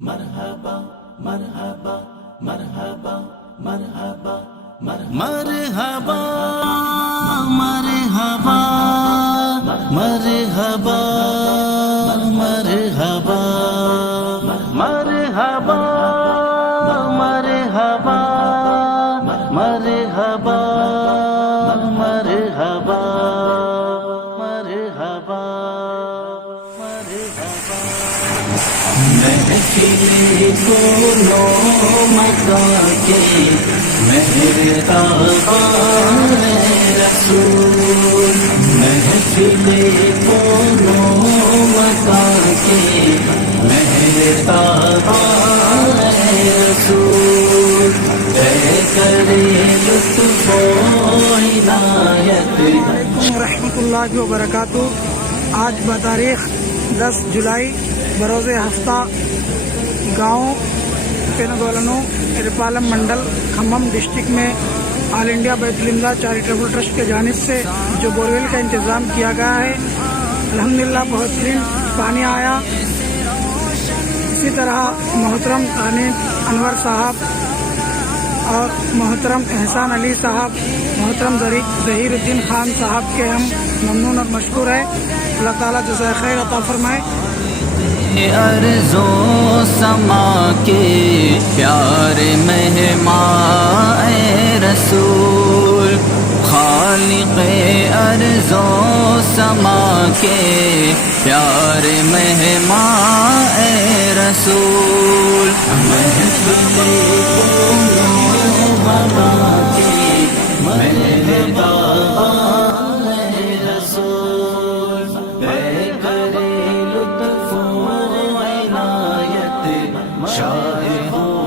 مرحبا مرحبا مرحبا مرحبا مرحبا مرحبا مرحبا مرحبا مرحبا مرحبا مرحبا مرحبا مرحبا محفل پھولوں مکہ کے مہتاباں رسول محفل پھولوں مکہ کے مہتاباں رسول اے کرے لطف و عنایت ورحمۃ اللہ وبرکاتہ۔ آج بتاریخ 10 جولائی بروز ہفتہ گاؤں پینگولنو ارپالم منڈل کھمم ڈسٹرکٹ میں آل انڈیا بیت الامداد چیریٹیبل ٹرسٹ کی جانب سے جو بورویل کا انتظام کیا گیا ہے، الحمدللہ بہترین پانی آیا۔ اسی طرح محترم تانیب انور صاحب اور محترم احسان علی صاحب، محترم ظہیر الدین خان صاحب کے ہم ممنون اور مشکور ہیں۔ اللہ تعالیٰ جزائے خیر عطا فرمائے۔ ارض و سما کے پیارے مہمان اے رسول، خالق ارض و سما کے پیارے مہمان اے رسول، محفل بابا کے مہربان اے رسول، اے کرے لطف و عنایت شاہ